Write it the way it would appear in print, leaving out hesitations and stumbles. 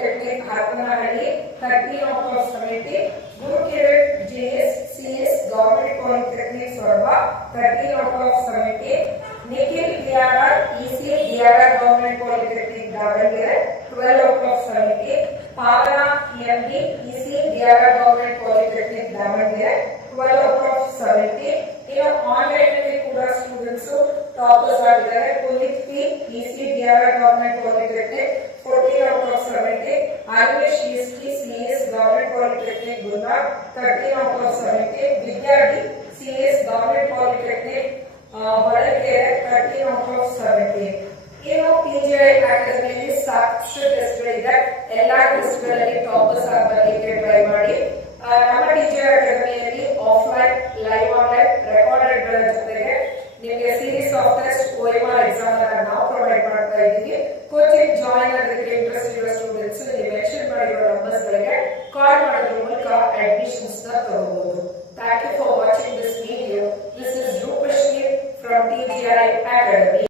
Polytechnic, Harpanahally, 13 out of 70. Guru Kirat, JS, CS, Government Polytechnic, Sorba, 13 out of 70. Nikhil, DRR, EC, DRR, Government Polytechnic, Davangere, 12 out of 70. Pavana, EMD, EC, DRR, Government Polytechnic, Davangere, 12 out of 70. Online students toppers are Punit P, EC, DRR, Government Polytechnic, 14 out of 70. Irish, EST, CS, Government Polytechnic, Guna, 13 out of 70. Vidyadi, CS, Government Polytechnic, Vadakere, 13 out of 70. PGI Academy ಸಾಕಷ್ಟು ಟೆಸ್ಟ್ಗಳಿದೆ. ಎಲ್ಲ ಟೆಸ್ಟ್ಗಳಲ್ಲಿ toppers ಆಗಲಿಕ್ಕೆ try ಮಾಡಿ. ನಮ್ಮ PGI ಅಕಾಡೆಮಿಯಲ್ಲಿ offline, live online, recorded ಗಳ ಜೊತೆಗೆ ನಿಮಗೆ series of test OMR exam ಅನ್ನು ನಾವು ಪ್ರೊವೈಡ್ ಮಾಡ್ತಾ ಇದ್ದೀವಿ. ಕೋಚಿಂಗ್ ಜಾಯಿನ್ ಆಗಲಿಕ್ಕೆ ಇಂಟ್ರೆಸ್ಟ್ ಇರೋ ಸ್ಟೂಡೆಂಟ್ಸ್ ನೀವು ಮೆನ್ಷನ್ ಮಾಡಿರೋ ನಂಬರ್ಸ್ ಗಳಿಗೆ ಕಾಲ್ ಮಾಡೋದ್ರ ಮೂಲಕ ಅಡ್ಮಿಷನ್